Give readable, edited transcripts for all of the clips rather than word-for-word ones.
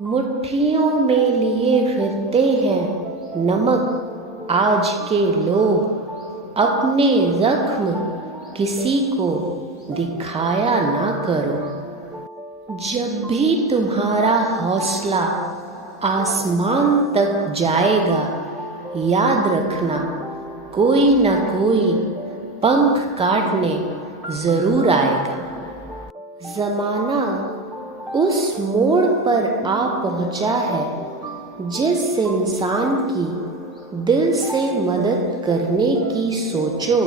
मुट्ठियों में लिए फिरते हैं नमक आज के लोग, अपने जख्म किसी को दिखाया ना करो। जब भी तुम्हारा हौसला आसमान तक जाएगा, याद रखना कोई न कोई पंख काटने जरूर आएगा। जमाना उस मोड़ पर आ पहुंचा है जिस इंसान की दिल से मदद करने की सोचो,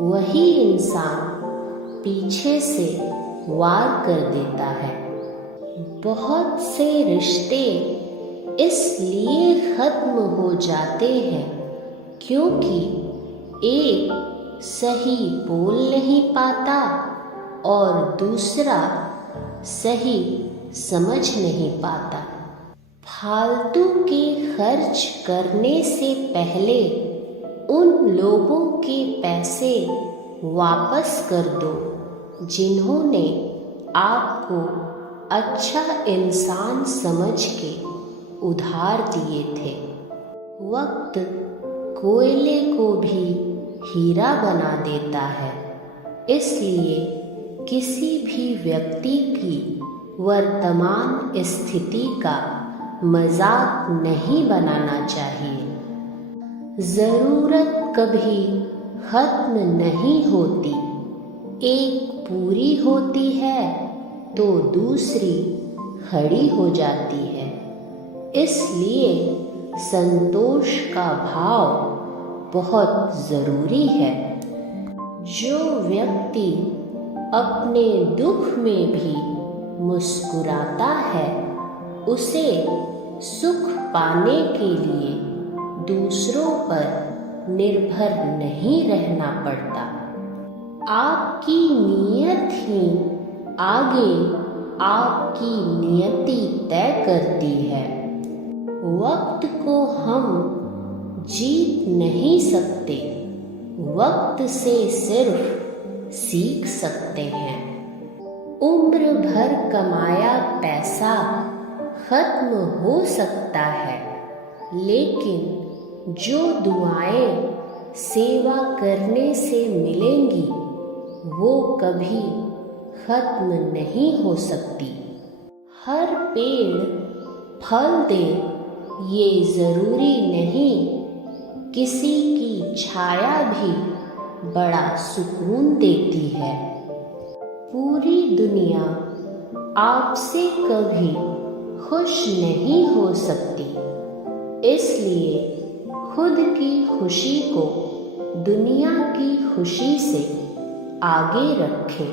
वही इंसान पीछे से वार कर देता है। बहुत से रिश्ते इसलिए खत्म हो जाते हैं क्योंकि एक सही बोल नहीं पाता और दूसरा सही समझ नहीं पाता। फालतू के खर्च करने से पहले उन लोगों के पैसे वापस कर दो जिन्होंने आपको अच्छा इंसान समझ के उधार दिए थे। वक्त कोयले को भी हीरा बना देता है, इसलिए किसी भी व्यक्ति की वर्तमान स्थिति का मजाक नहीं बनाना चाहिए। जरूरत कभी खत्म नहीं होती, एक पूरी होती है तो दूसरी खड़ी हो जाती है। इसलिए संतोष का भाव बहुत जरूरी है। जो व्यक्ति अपने दुख में भी मुस्कुराता है, उसे सुख पाने के लिए दूसरों पर निर्भर नहीं रहना पड़ता। आपकी नीयत ही आगे आपकी नियति तय करती है। वक्त को हम जीत नहीं सकते, वक्त से सिर्फ सीख सकते हैं। उम्र भर कमाया पैसा खत्म हो सकता है, लेकिन जो दुआएं सेवा करने से मिलेंगी वो कभी खत्म नहीं हो सकती। हर पेड़ फल दे ये जरूरी नहीं, किसी की छाया भी बड़ा सुकून देती है। पूरी दुनिया आपसे कभी खुश नहीं हो सकती, इसलिए खुद की खुशी को दुनिया की खुशी से आगे रखें।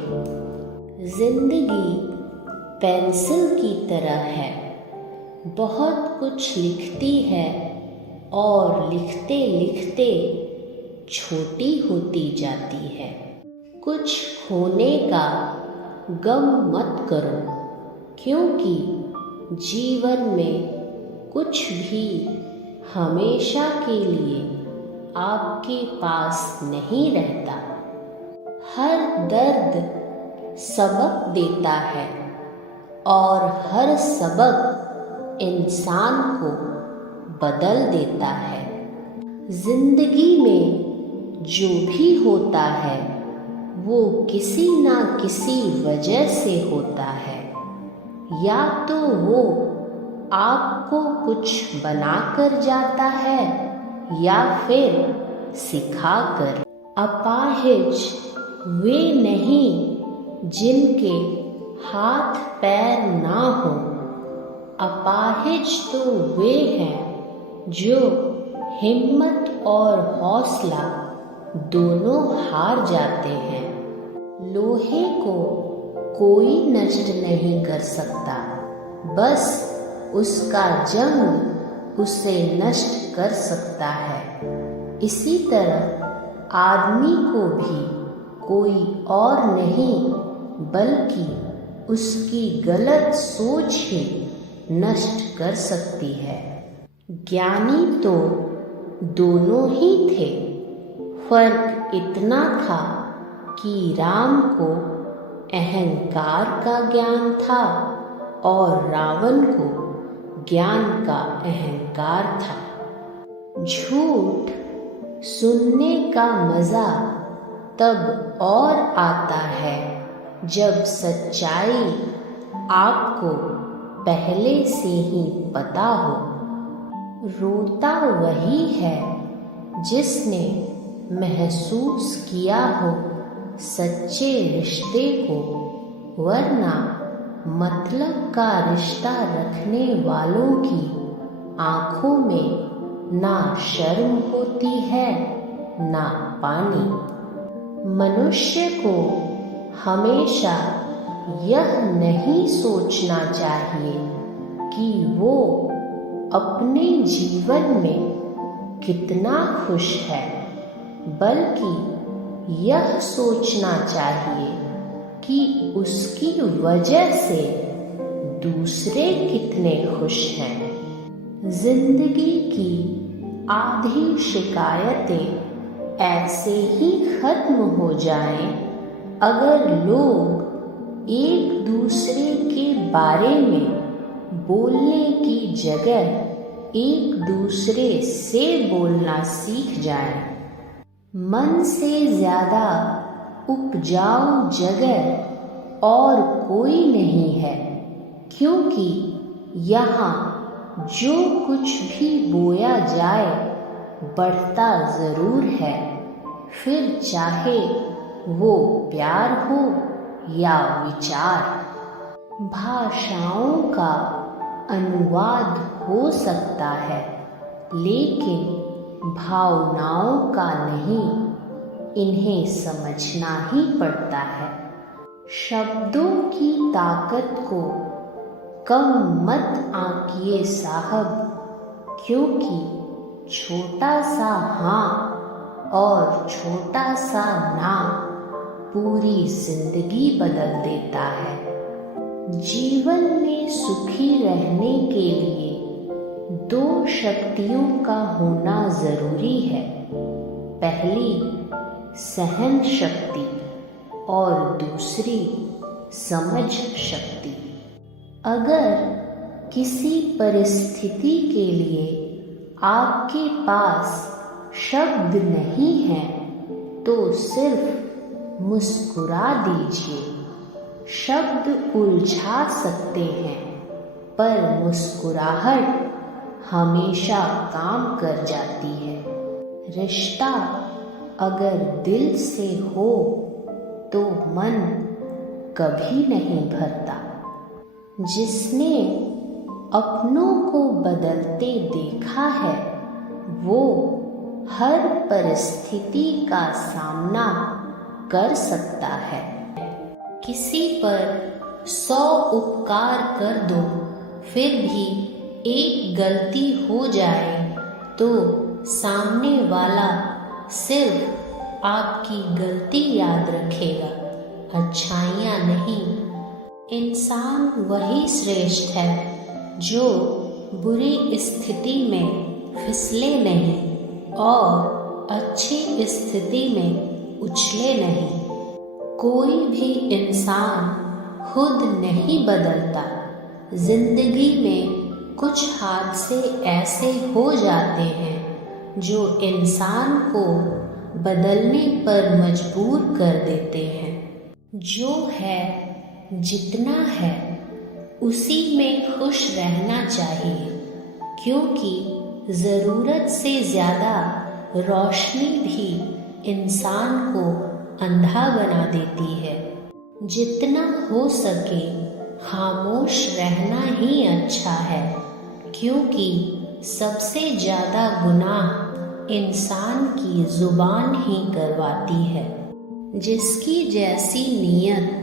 जिंदगी पेंसिल की तरह है, बहुत कुछ लिखती है और लिखते लिखते छोटी होती जाती है। कुछ खोने का गम मत करो, क्योंकि जीवन में कुछ भी हमेशा के लिए आपके पास नहीं रहता। हर दर्द सबक देता है और हर सबक इंसान को बदल देता है। जिंदगी में जो भी होता है वो किसी ना किसी वजह से होता है। या तो वो आपको कुछ बनाकर जाता है या फिर सिखाकर। अपाहिज वे नहीं जिनके हाथ पैर ना हो, अपाहिज तो वे हैं जो हिम्मत और हौसला दोनों हार जाते हैं। लोहे को कोई नष्ट नहीं कर सकता, बस उसका जंग उसे नष्ट कर सकता है। इसी तरह आदमी को भी कोई और नहीं बल्कि उसकी गलत सोच ही नष्ट कर सकती है। ज्ञानी तो दोनों ही थे, फर्क इतना था कि राम को अहंकार का ज्ञान था और रावण को ज्ञान का अहंकार था। झूठ सुनने का मजा तब और आता है जब सच्चाई आपको पहले से ही पता हो। रोता वही है जिसने महसूस किया हो सच्चे रिश्ते को, वरना मतलब का रिश्ता रखने वालों की आंखों में ना शर्म होती है ना पानी। मनुष्य को हमेशा यह नहीं सोचना चाहिए कि वो अपने जीवन में कितना खुश है, बल्कि यह सोचना चाहिए कि उसकी वजह से दूसरे कितने खुश हैं। जिंदगी की आधी शिकायतें ऐसे ही खत्म हो जाएं अगर लोग एक दूसरे के बारे में बोलने की जगह एक दूसरे से बोलना सीख जाए। मन से ज्यादा उपजाऊ जगह और कोई नहीं है, क्योंकि यहाँ जो कुछ भी बोया जाए बढ़ता जरूर है, फिर चाहे वो प्यार हो या विचार। भाषाओं का अनुवाद हो सकता है, लेकिन भावनाओं का नहीं, इन्हें समझना ही पड़ता है। शब्दों की ताकत को कम मत आंकिए साहब, क्योंकि छोटा सा हाँ और छोटा सा ना पूरी जिंदगी बदल देता है। जीवन में सुखी रहने के लिए दो शक्तियों का होना जरूरी है। पहली सहन शक्ति और दूसरी समझ शक्ति। अगर किसी परिस्थिति के लिए आपके पास शब्द नहीं है तो सिर्फ मुस्कुरा दीजिए। शब्द उलझा सकते हैं, पर मुस्कुराहट हमेशा काम कर जाती है। रिश्ता अगर दिल से हो तो मन कभी नहीं भरता। जिसने अपनों को बदलते देखा है वो हर परिस्थिति का सामना कर सकता है। किसी पर 100 उपकार कर दो, फिर भी एक गलती हो जाए तो सामने वाला सिर्फ आपकी गलती याद रखेगा, अच्छाइयाँ नहीं। इंसान वही श्रेष्ठ है जो बुरी स्थिति में फिसले नहीं और अच्छी स्थिति में उछले नहीं। कोई भी इंसान खुद नहीं बदलता। जिंदगी में कुछ हादसे ऐसे हो जाते हैं जो इंसान को बदलने पर मजबूर कर देते हैं। जो है जितना है उसी में खुश रहना चाहिए, क्योंकि ज़रूरत से ज़्यादा रोशनी भी इंसान को अंधा बना देती है। जितना हो सके खामोश रहना ही अच्छा है, क्योंकि सबसे ज़्यादा गुनाह इंसान की जुबान ही करवाती है। जिसकी जैसी नीयत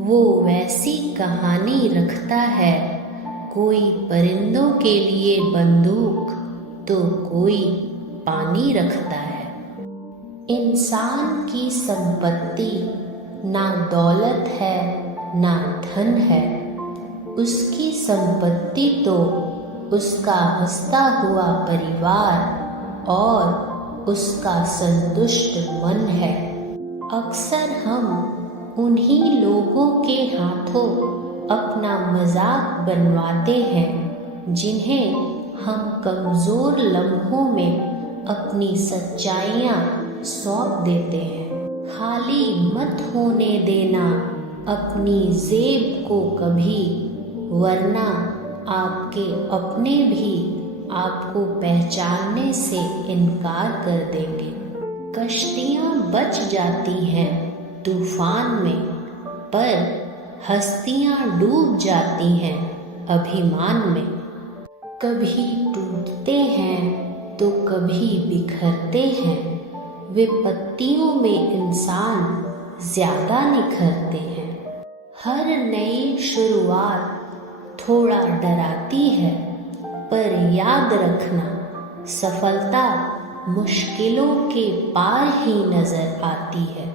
वो वैसी कहानी रखता है। कोई परिंदों के लिए बंदूक तो कोई पानी रखता है। इंसान की संपत्ति ना दौलत है ना धन है। उसकी संपत्ति तो उसका हंसता हुआ परिवार और उसका संतुष्ट मन है। अक्सर हम उन्हीं लोगों के हाथों अपना मजाक बनवाते हैं, जिन्हें हम कमज़ोर लम्हों में अपनी सच्चाइयाँ सौंप देते हैं। खाली मत होने देना अपनी जेब को कभी, वरना आपके अपने भी आपको पहचानने से इनकार कर देंगे। कश्तियाँ बच जाती हैं तूफान में, पर हस्तियाँ डूब जाती हैं अभिमान में। कभी टूटते हैं तो कभी बिखरते हैं, विपत्तियों में इंसान ज्यादा निखरते हैं। हर नई शुरुआत थोड़ा डराती है, पर याद रखना सफलता मुश्किलों के पार ही नजर आती है।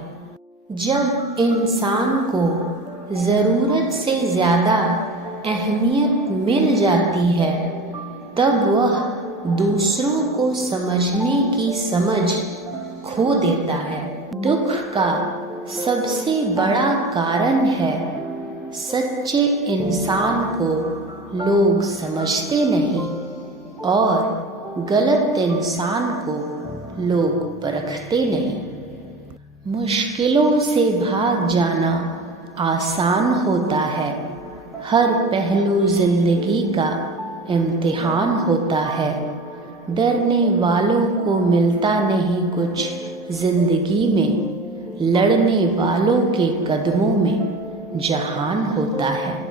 जब इंसान को ज़रूरत से ज़्यादा अहमियत मिल जाती है, तब वह दूसरों को समझने की समझ खो देता है। दुख का सबसे बड़ा कारण है सच्चे इंसान को लोग समझते नहीं और गलत इंसान को लोग परखते नहीं। मुश्किलों से भाग जाना आसान होता है, हर पहलू जिंदगी का इम्तिहान होता है। डरने वालों को मिलता नहीं कुछ जिंदगी में, लड़ने वालों के कदमों में जहान होता है।